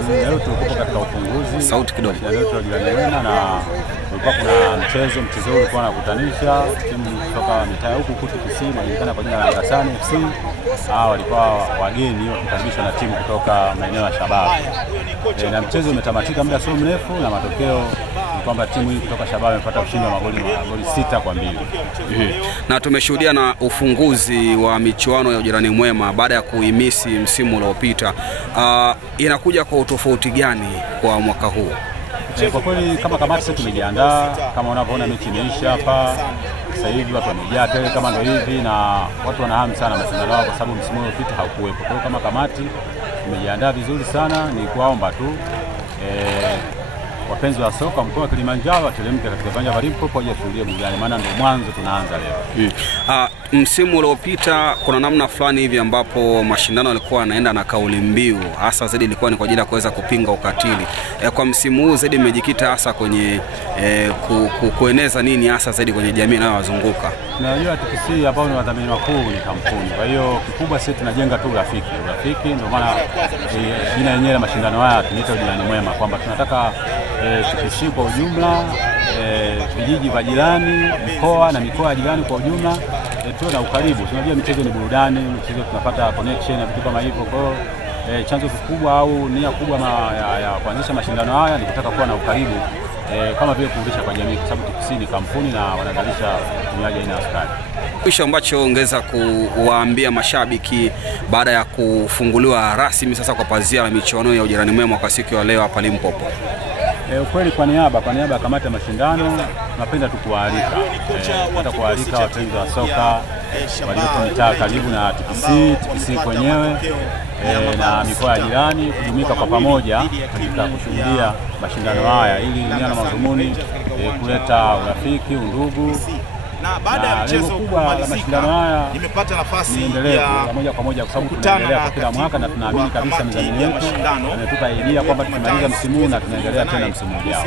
Leo tulikuwa katika ufunguzi. Sauti kidogo. Leo tulijadiliana na kulikuwa kuna mchezo huu ulikuwa unakutanisha timu kutoka mitaa huku TPC inajulikana kwa jina la Ngasani FC. Hao walikuwa wageni wakikaribishwa na timu kutoka maeneo ya Shabab. Na mchezo umetamatika muda sio mrefu na matokeo ni kwamba timu hii kutoka Shabab imepata ushindi wa magoli 6-2. Na tumeshuhudia na ufunguzi wa michuano ya Ujirani Mwema baada ya kuhimisi msimu uliopita. Inakuja kwa utofauti gani kwa mwaka huu? Kwa kweli kama kamati tumejiandaa, kama unavyoona mechi imeisha hapa. Sasa hivi watu wamejaa tele kama ndio hivi na watu wanahamu sana mashindano yao kwa sababu msimu uliopita haukuwepo. Kwa hiyo kama kamati tumejiandaa vizuri sana, ni kuomba tu wapenzi wa soka mkoa wa Kilimanjaro wateremke katika viwanja vya Limpopo waje kushuhudia burudani, maana ndio mwanzo tunaanza leo. Msimu uliopita kuna namna fulani hivi ambapo mashindano yalikuwa yanaenda na kauli mbiu hasa zaidi ilikuwa ni kwa ajili ya kuweza kupinga ukatili. Kwa msimu huu zaidi mmejikita hasa kwenye kueneza nini hasa zaidi kwenye jamii inayowazunguka? Tunajua TPC ambao ni wadhamini wakuu ni kampuni. Kwa hiyo kikubwa sisi tunajenga tu urafiki. Ndio maana jina yenyewe la mashindano haya tunaita Ujirani Mwema, kwamba tunataka TPC kwa ujumla, vijiji vya jirani, mikoa na mikoa ya jirani kwa ujumla tuwe na ukaribu. Tunajua michezo ni burudani, michezo tunapata connection na vitu kama hivyo. Kwa hiyo chanzo kikubwa au nia kubwa ya kuanzisha mashindano haya ni kutaka kuwa na ukaribu kama vile kurudisha kwa jamii, kwa sababu TPC ni kampuni na wanazalisha vinywaji aina ya sukari. Kisha ambacho ongeza kuwaambia mashabiki baada ya kufunguliwa rasmi sasa kwa pazia la michuano ya Ujirani Mwema kwa siku ya leo hapa Limpopo? Ukweli kwa niaba ya kamati ya mashindano napenda tu kuwaalika kuwaalika wapenzi wa soka walioko mitaa karibu na TPC kwenyewe na mikoa ya jirani kujumuika kwa pamoja katika kushuhudia mashindano haya ili nia na madhumuni kuleta urafiki, undugu. Na baada ya mchezo kubwa la mashindano haya nimepata nafasi ya moja kwa moja kwa sababu tunaendelea kwa kila mwaka na tunaamini kabisa mdhamini wetu ametupa idea kwamba tumemaliza msimu na tunaendelea tena msimu ujao.